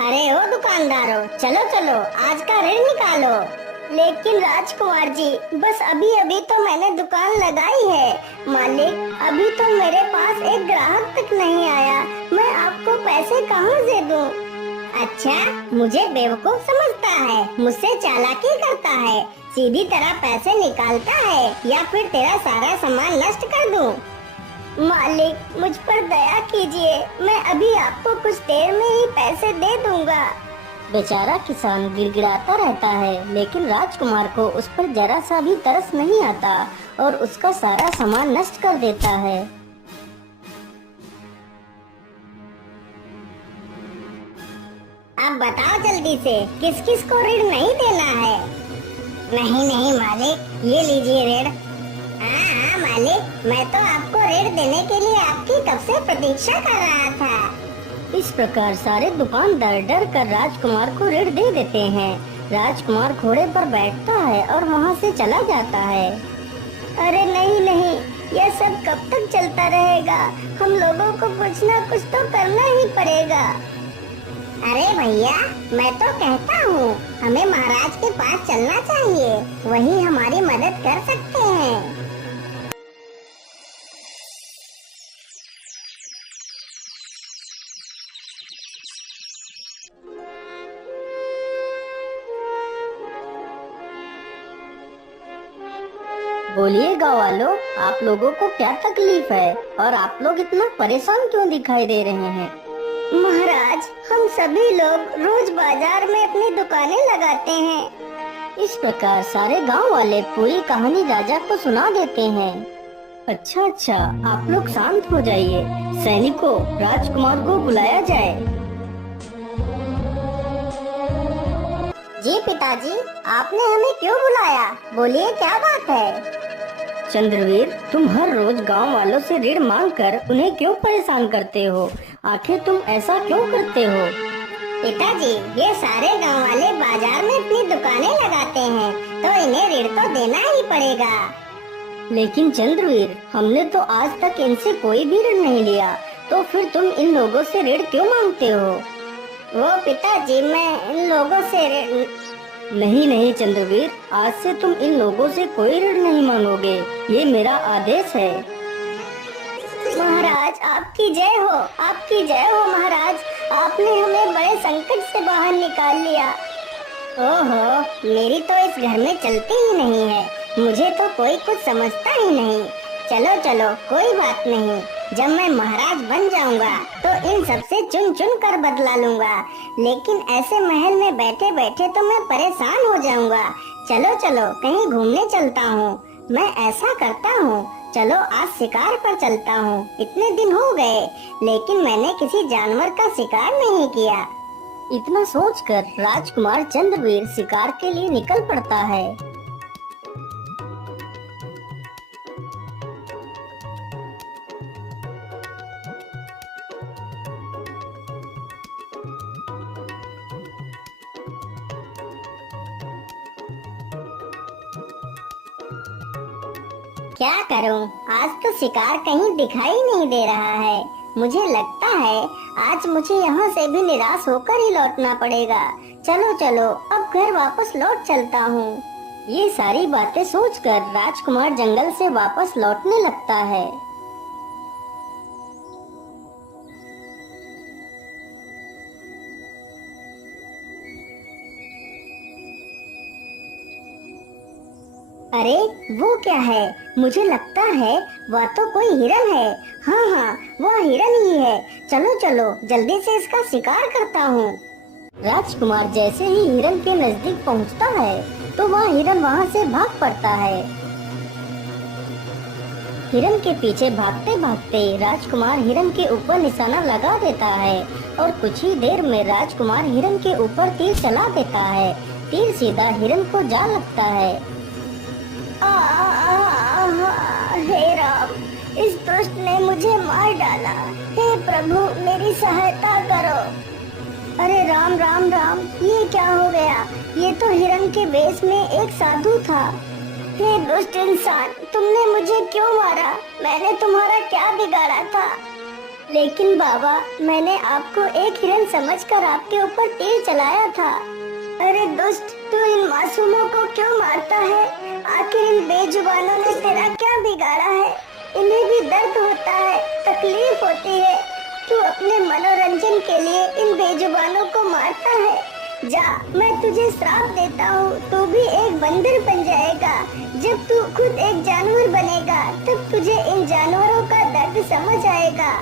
अरे ओ दुकानदारों, चलो चलो आज का ऋण निकालो। लेकिन राजकुमार जी, बस अभी अभी तो मैंने दुकान लगाई है मालिक। अभी तो मेरे पास एक ग्राहक तक नहीं आया, मैं आपको पैसे कहाँ से दूं? अच्छा, मुझे बेवकूफ समझता है, मुझसे चालाकी करता है, सीधी तरह पैसे निकालता है या फिर तेरा सारा सामान नष्ट कर दूं? मालिक, मुझ पर दया कीजिए, मैं अभी आपको कुछ देर में ही पैसे दे दूंगा। बेचारा किसान गिड़गिड़ाता रहता है, लेकिन राजकुमार को उस पर जरा सा भी तरस नहीं आता और उसका सारा सामान नष्ट कर देता है। अब बताओ जल्दी से, किस किस को ऋण नहीं देना है? नहीं नहीं मालिक, ये लीजिए ऋण। हाँ हाँ मालिक, मैं तो आपको ऋण देने के लिए आपकी कब से प्रतीक्षा कर रहा था। इस प्रकार सारे दुकानदार डर कर राजकुमार को ऋण दे देते हैं। राजकुमार घोड़े पर बैठता है और वहाँ से चला जाता है। अरे नहीं नहीं, यह सब कब तक चलता रहेगा? हम लोगों को कुछ ना कुछ तो करना ही पड़ेगा। अरे भैया, मैं तो कहता हूँ हमें महाराज के पास चलना चाहिए, वही हमारी मदद कर सकते हैं। बोलिए गाँव वालों, आप लोगों को क्या तकलीफ है और आप लोग इतना परेशान क्यों दिखाई दे रहे हैं? महाराज, हम सभी लोग रोज बाजार में अपनी दुकानें लगाते हैं। इस प्रकार सारे गांव वाले पूरी कहानी राजा को सुना देते हैं। अच्छा अच्छा, आप लोग शांत हो जाइए। सैनिकों, राजकुमार को बुलाया जाए। जी पिताजी, आपने हमें क्यों बुलाया? बोलिए क्या बात है? चंद्रवीर, तुम हर रोज गांव वालों से ऋण मांगकर उन्हें क्यों परेशान करते हो? आखिर तुम ऐसा क्यों करते हो? पिताजी, ये सारे गांव वाले बाजार में अपनी दुकानें लगाते हैं, तो इन्हें ऋण तो देना ही पड़ेगा। लेकिन चंद्रवीर, हमने तो आज तक इनसे कोई भी ऋण नहीं लिया, तो फिर तुम इन लोगों से ऋण क्यों मांगते हो? वो पिताजी, मैं इन लोगों से ऋण नहीं नहीं चंद्रवीर, आज से तुम इन लोगों से कोई ऋण नहीं मांगोगे, ये मेरा आदेश है। महाराज, आपकी जय हो, आपकी जय हो महाराज, आपने हमें बड़े संकट से बाहर निकाल लिया। ओहो, मेरी तो इस घर में चलती ही नहीं है, मुझे तो कोई कुछ समझता ही नहीं। चलो चलो, कोई बात नहीं, जब मैं महाराज बन जाऊंगा तो इन सबसे चुन चुन कर बदला लूंगा, लेकिन ऐसे महल में बैठे बैठे तो मैं परेशान हो जाऊंगा। चलो चलो, कहीं घूमने चलता हूँ। मैं ऐसा करता हूँ, चलो आज शिकार पर चलता हूँ। इतने दिन हो गए, लेकिन मैंने किसी जानवर का शिकार नहीं किया। इतना सोचकर राजकुमार चंद्रवीर शिकार के लिए निकल पड़ता है। क्या करूं, आज तो शिकार कहीं दिखाई नहीं दे रहा है। मुझे लगता है आज मुझे यहाँ से भी निराश होकर ही लौटना पड़ेगा। चलो चलो, अब घर वापस लौट चलता हूँ। ये सारी बातें सोचकर राजकुमार जंगल से वापस लौटने लगता है। अरे वो क्या है? मुझे लगता है वह तो कोई हिरन है। हाँ हाँ, वह हिरन ही है। चलो चलो, जल्दी से इसका शिकार करता हूँ। राजकुमार जैसे ही हिरन के नजदीक पहुँचता है तो वह हिरन वहाँ से भाग पड़ता है। हिरन के पीछे भागते भागते राजकुमार हिरन के ऊपर निशाना लगा देता है और कुछ ही देर में राजकुमार हिरन के ऊपर तीर चला देता है। तीर सीधा हिरन को जा लगता है। हे राम, इस दुष्ट ने मुझे मार डाला। हे प्रभु, मेरी सहायता करो। अरे राम राम राम, ये क्या हो गया? ये तो हिरन के वेश में एक साधु था। हे दुष्ट इंसान, तुमने मुझे क्यों मारा? मैंने तुम्हारा क्या बिगाड़ा था? लेकिन बाबा, मैंने आपको एक हिरन समझकर आपके ऊपर तीर चलाया था। अरे दुष्ट, तू इन मासूमों को क्यों मारता है? आखिर इन बेजुबानों ने तेरा क्या बिगाड़ा है? इन्हें भी दर्द होता है, तकलीफ होती है। तू अपने मनोरंजन के लिए इन बेजुबानों को मारता है। जा, मैं तुझे श्राप देता हूँ, तू भी एक बंदर बन जाएगा। जब तू खुद एक जानवर बनेगा, तब तुझे इन जानवरों का दर्द समझ आएगा।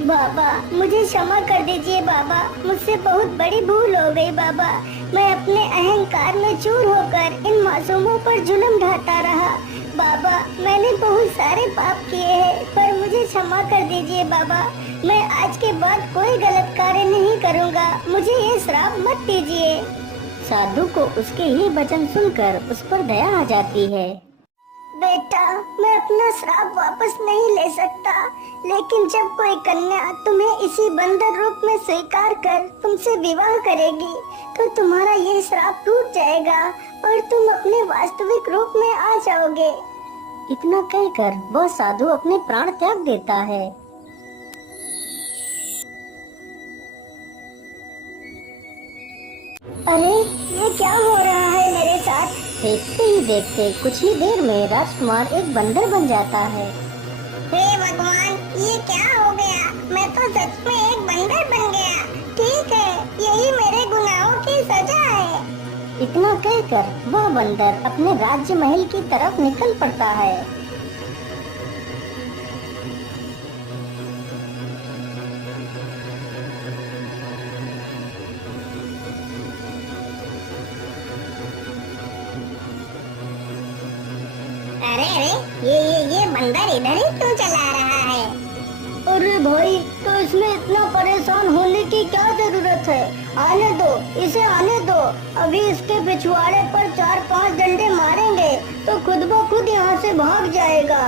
बाबा, मुझे क्षमा कर दीजिए बाबा, मुझसे बहुत बड़ी भूल हो गई बाबा। मैं अपने अहंकार में चूर होकर इन मासूमों पर जुल्म ढाता रहा। बाबा, मैंने बहुत सारे पाप किए हैं, पर मुझे क्षमा कर दीजिए बाबा। मैं आज के बाद कोई गलत कार्य नहीं करूँगा, मुझे ये श्राप मत दीजिए। साधु को उसके ये वचन सुनकर उस पर दया आ जाती है। बेटा, मैं अपना श्राप वापस नहीं ले सकता, लेकिन जब कोई कन्या तुम्हें इसी बंदर रूप में स्वीकार कर तुमसे विवाह करेगी, तो तुम्हारा ये श्राप टूट जाएगा और तुम अपने वास्तविक रूप में आ जाओगे। इतना कहकर वह साधु अपने प्राण त्याग देता है। अरे, ये क्या हो रहा है मेरे साथ? देखते ही देखते कुछ ही देर में राजकुमार एक बंदर बन जाता है। हे भगवान, ये क्या हो गया? मैं तो सच में एक बंदर बन गया। ठीक है, यही मेरे गुनाहों की सजा है। इतना कहकर वह बंदर अपने राज्य महल की तरफ निकल पड़ता है। अरे अरे, ये बंदर इधर ही क्यों चला रहा है? अरे भाई, तो इसमें इतना परेशान होने की क्या जरूरत है? आने दो, इसे आने दो। अभी इसके पिछवाड़े पर 4-5 डंडे मारेंगे तो खुद ब खुद यहाँ से भाग जाएगा।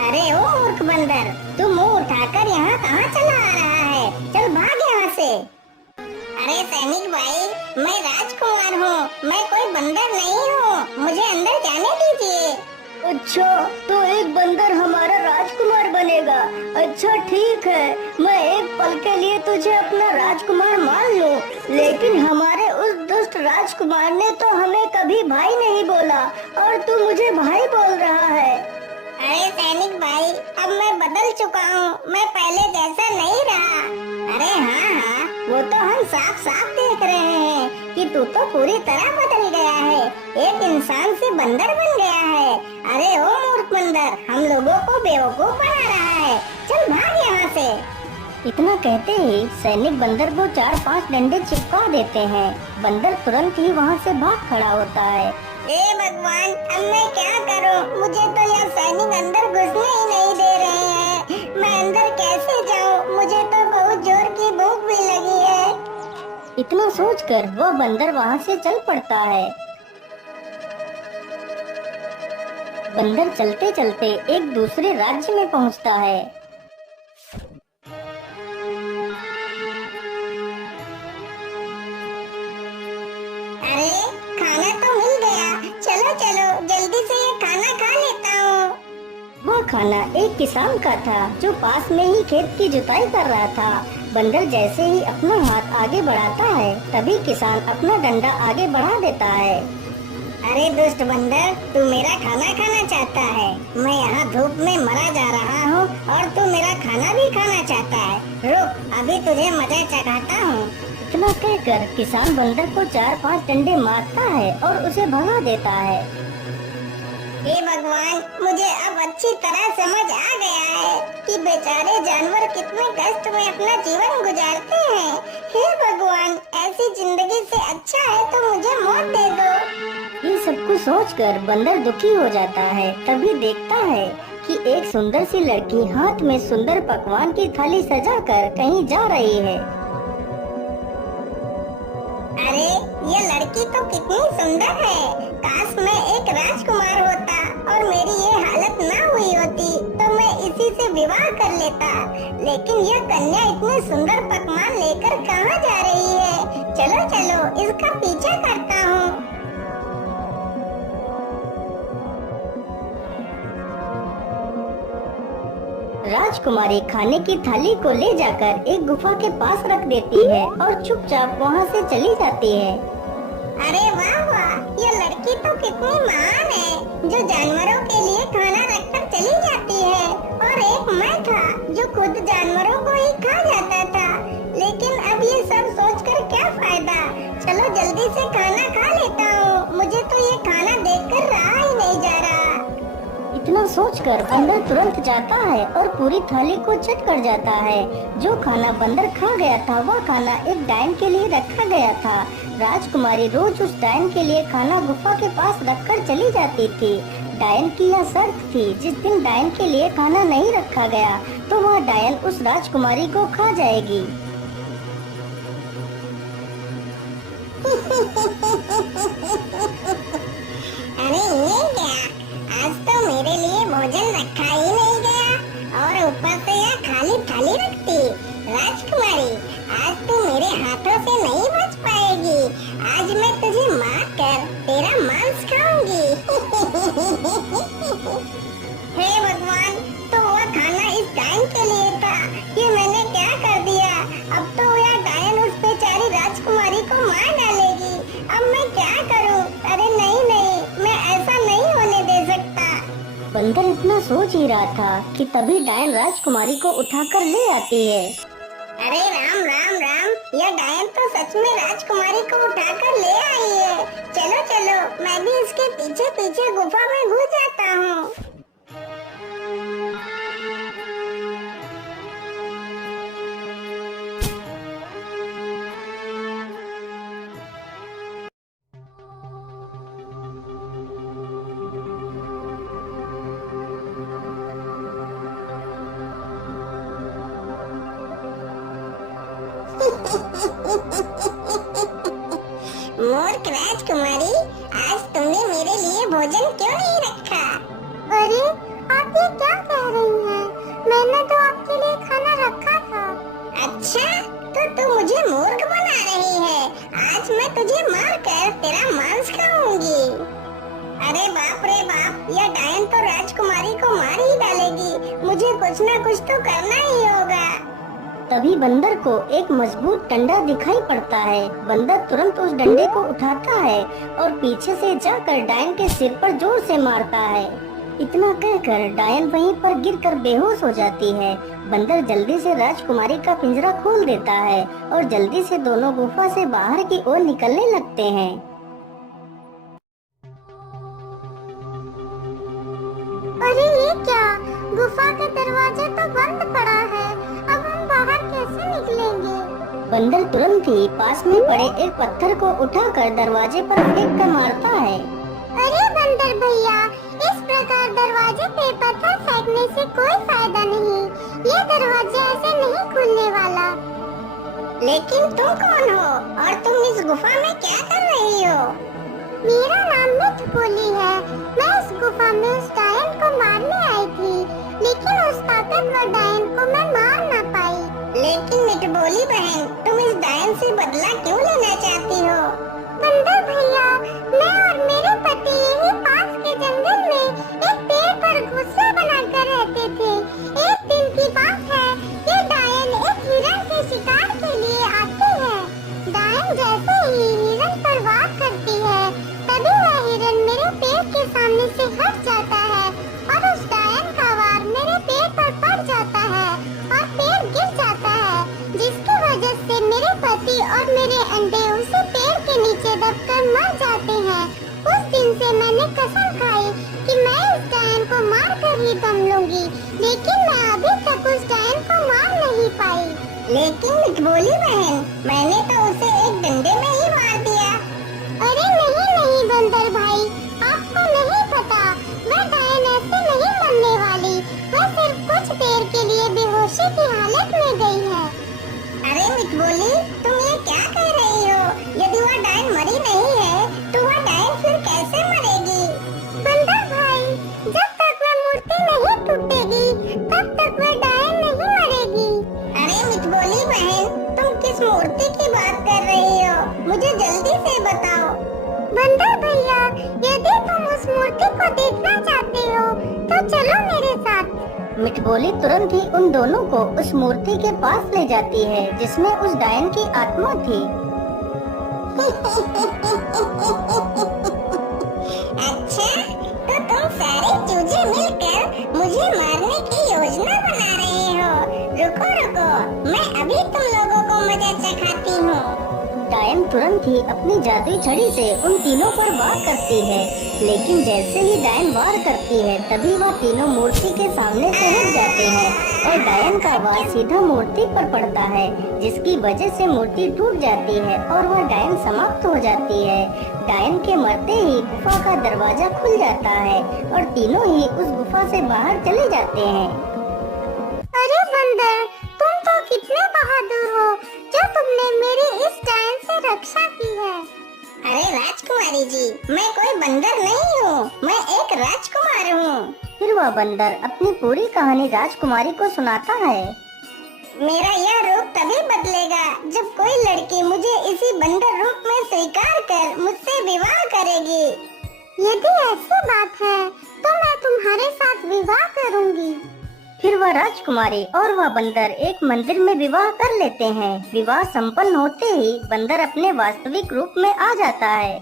अरे ओ मूर्ख बंदर, तू मुंह उठाकर यहाँ कहाँ चला आ रहा है? चल भाग यहाँ से। अरे सैनिक भाई, मैं राजकुमार हूँ, मैं कोई बंदर नहीं हूँ, मुझे अंदर जाने दीजिए। अच्छा, तो एक बंदर हमारा राजकुमार बनेगा? अच्छा ठीक है, मैं एक पल के लिए तुझे अपना राजकुमार मान लूं, लेकिन हमारे उस दुष्ट राजकुमार ने तो हमें कभी भाई नहीं बोला और तू मुझे भाई बोल रहा है। अरे सैनिक भाई, अब मैं बदल चुका हूँ, मैं पहले जैसा नहीं रहा। अरे हाँ, वो तो हम साफ साफ देख रहे हैं कि तू तो पूरी तरह बदल गया है, एक इंसान से बंदर बन गया है। अरे ओ मूर्ख बंदर, हम लोगों को बेवकूफ बना रहा है, चल भाग यहाँ से। इतना कहते ही सैनिक बंदर को 4-5 डंडे चिपका देते हैं। बंदर तुरंत ही वहाँ से भाग खड़ा होता है। हे भगवान, अब मैं क्या करूं? मुझे तो यह सैनिक अंदर घुसने ही नहीं दे रहे हैं। मैं अंदर कैसे जाऊं? मुझे तो बहुत जोर की भूख भी लगी है। इतना सोचकर वह बंदर वहाँ से चल पड़ता है। बंदर चलते चलते एक दूसरे राज्य में पहुँचता है। अरे, खाना तो मिल गया, चलो चलो जल्दी से ये खाना खा लेता हूँ। वह खाना एक किसान का था जो पास में ही खेत की जुताई कर रहा था। बंदर जैसे ही अपना हाथ आगे बढ़ाता है, तभी किसान अपना डंडा आगे बढ़ा देता है। अरे दुष्ट बंदर, तू मेरा खाना खाना चाहता है? मैं यहाँ धूप में मरा जा रहा हूँ और तू मेरा खाना भी खाना चाहता है? रुक, अभी तुझे मजा चखाता हूँ। इतना कहकर किसान बंदर को 4-5 डंडे मारता है और उसे भगा देता है। हे भगवान, मुझे अब अच्छी तरह समझ आ गया है कि बेचारे जानवर कितने कष्ट में अपना जीवन गुजारते हैं। हे भगवान, ऐसी जिंदगी से अच्छा है तो मुझे मौत दे दो। ये सब कुछ सोचकर बंदर दुखी हो जाता है। तभी देखता है कि एक सुंदर सी लड़की हाथ में सुंदर पकवान की थाली सजाकर कहीं जा रही है। अरे, ये लड़की तो कितनी सुंदर है। काश मैं एक राजकुमार होता और मेरी ये हालत ना हुई होती तो मैं इसी से विवाह कर लेता। लेकिन यह कन्या इतने सुंदर पकवान लेकर कहाँ जा रही है? चलो चलो इसका पीछा करता हूँ। राजकुमारी खाने की थाली को ले जाकर एक गुफा के पास रख देती है और चुपचाप वहाँ से चली जाती है। अरे वाह वाह, ये लड़की तो कितनी महान है जो जानवरों के लिए खाना रखकर चली जाती है। और एक मैं था जो खुद जानवरों को ही खा जाता था। लेकिन अब ये सब सोचकर क्या फायदा, चलो जल्दी से खाना खा लेता हूँ। मुझे तो ये खाना देखकर रहा ही नहीं जा रहा। इतना सोचकर बंदर तुरंत जाता है और पूरी थाली को चट कर जाता है। जो खाना बंदर खा गया था वह खाना एक डायन के लिए रखा गया था। राजकुमारी रोज उस डायन के लिए खाना गुफा के पास रखकर चली जाती थी। डायन की यह शर्त थी, जिस दिन डायन के लिए खाना नहीं रखा गया तो वह डायन उस राजकुमारी को खा जाएगी। अरे ये क्या, आज तो मेरे लिए भोजन रखा ही नहीं गया और ऊपर से यह खाली थाली रखती। राजकुमारी, आज तू मेरे हाथों से नहीं बच पाएगी। आज मैं तुझे मार कर तेरा मांस खाऊंगी। हे भगवान, तो वह खाना इस डायन के लिए था। ये मैंने क्या कर दिया। अब तो यह डायन उस बेचारी राजकुमारी को मार डालेगी। अब मैं क्या करूं? अरे नहीं नहीं, मैं ऐसा नहीं होने दे सकता। बंदर इतना सोच ही रहा था कि तभी डायन राजकुमारी को उठाकर ले आती है। अरे राम राम राम, यह डायन तो सच में राजकुमारी को उठाकर ले आई है। चलो चलो, मैं भी इसके पीछे पीछे गुफा में घुस जाता हूँ। मूर्ख राजकुमारी, आज तुमने मेरे लिए भोजन क्यों नहीं रखा? अरे, आप ये क्या कह रही हैं? मैंने तो आपके लिए खाना रखा था। अच्छा, तो तू मुझे मूर्ख बना रही है। आज मैं तुझे मार कर तेरा मांस खाऊंगी। अरे बाप रे बाप, यह डायन तो राजकुमारी को मार ही डालेगी। मुझे कुछ न कुछ तो करना ही होगा। तभी बंदर को एक मजबूत डंडा दिखाई पड़ता है। बंदर तुरंत उस डंडे को उठाता है और पीछे से जाकर डायन के सिर पर जोर से मारता है। इतना कहकर डायन वहीं पर गिरकर बेहोश हो जाती है। बंदर जल्दी से राजकुमारी का पिंजरा खोल देता है और जल्दी से दोनों गुफा से बाहर की ओर निकलने लगते हैं। अरे ये क्या, गुफा का दरवाजा तो बंद पड़ा है। अब हम बाहर कैसे निकलेंगे? बंदर तुरंत ही पास में पड़े एक पत्थर को उठाकर दरवाजे पर फेंक कर मारता है। अरे बंदर भैया, इस प्रकार दरवाजे पे पत्थर फेंकने से कोई फायदा नहीं। ये दरवाजा ऐसे नहीं खुलने वाला। लेकिन तुम कौन हो और तुम इस गुफा में क्या कर रही हो? मेरा नाम मिठबोली है। मैं इस गुफा में उस डायन को मारने आई थी, लेकिन उस ताकतवर डायन को मैं मार ना पाई। लेकिन मिठबोली बहन, तुम इस डायन से बदला क्यों लेना चाहती हो? बंदर भैया, मैं और मेरे पति यही पास के जंगल में एक पेड़ पर घोंसला बनाकर रहते थे। एक दिन की बात है, ये डायन एक हिरण के शिकार के लिए आती है। डायन जैसे ही हिरण पर वार करती है, तभी वह हिरण मेरे पेड़ के सामने से हट जाता है और उस डायन का वार मेरे पेड़ पर पड़ जाता है और पेड़ गिर जाता है, जिसकी वजह से मेरे पति और मेरे अंडे उसे पेड़ के नीचे दबकर मर जाते हैं। उस दिन से मैंने कसम खाई कि मैं इस डायन को मार कर ही दम लूंगी, लेकिन मैं अभी तक उस डायन को मार नहीं पाई। लेकिन मिठबोली बहन, मैंने तो उसे एक डंडे में ही मार दिया। अरे नहीं नहीं बंदर भाई, आपको नहीं पता, वह डायन ऐसे नहीं मरने वाली। वह सिर्फ कुछ देर के लिए बेहोशी की हालत में गई है। अरे मिठबोली, तुम ये क्या कह रही हो? यदि वह डायन मरी नहीं है, तो वह डायन फिर कैसे मरेगी? बंदर भाई, जब तक वह मूर्ति नहीं टूटेगी, तब तक वह डायन नहीं मरेगी। अरे मिठबोली बहन, तुम किस मूर्ति की बात कर रही हो? मुझे जल्दी से बताओ। बंदर भैया, यदि तुम उस मूर्ति को देखना चाहते हो, तो चलो मेरे साथ। मिठबोली तुरंत ही उन दोनों को उस मूर्ति के पास ले जाती है जिसमें उस डायन की आत्मा थी। अच्छा, तो तुम सारे चूजे मिलकर मुझे मारने की योजना बना रहे हो। रुको रुको, मैं अभी तुम लोगों को मजा चखाती हूँ। डायन तुरंत ही अपनी जादुई छड़ी से उन तीनों पर वार करती है, लेकिन जैसे ही डायन वार करती है तभी वह तीनों मूर्ति के सामने से हट जाते हैं और डायन का वार सीधा मूर्ति पर पड़ता है, जिसकी वजह से मूर्ति टूट जाती है और वह डायन समाप्त हो जाती है। डायन के मरते ही गुफा का दरवाजा खुल जाता है और तीनों ही उस गुफा से बाहर चले जाते हैं। अरे बंदर, तुम तो कितने बहादुर हो जो तुमने मेरी इस डायन से रक्षा की है। अरे राजकुमारी जी, मैं कोई बंदर नहीं हूँ, मैं एक राजकुमार हूँ। फिर वह बंदर अपनी पूरी कहानी राजकुमारी को सुनाता है। मेरा यह रूप तभी बदलेगा जब कोई लड़की मुझे इसी बंदर रूप में स्वीकार कर मुझसे विवाह करेगी। यदि ऐसी बात है तो मैं तुम्हारे साथ विवाह करूंगी। फिर वह राजकुमारी और वह बंदर एक मंदिर में विवाह कर लेते हैं। विवाह संपन्न होते ही बंदर अपने वास्तविक रूप में आ जाता है।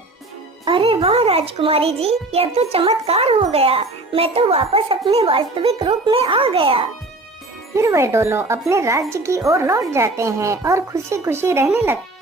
अरे वाह राजकुमारी जी, यह तो चमत्कार हो गया। मैं तो वापस अपने वास्तविक रूप में आ गया। फिर वे दोनों अपने राज्य की ओर लौट जाते हैं और खुशी खुशी रहने लगते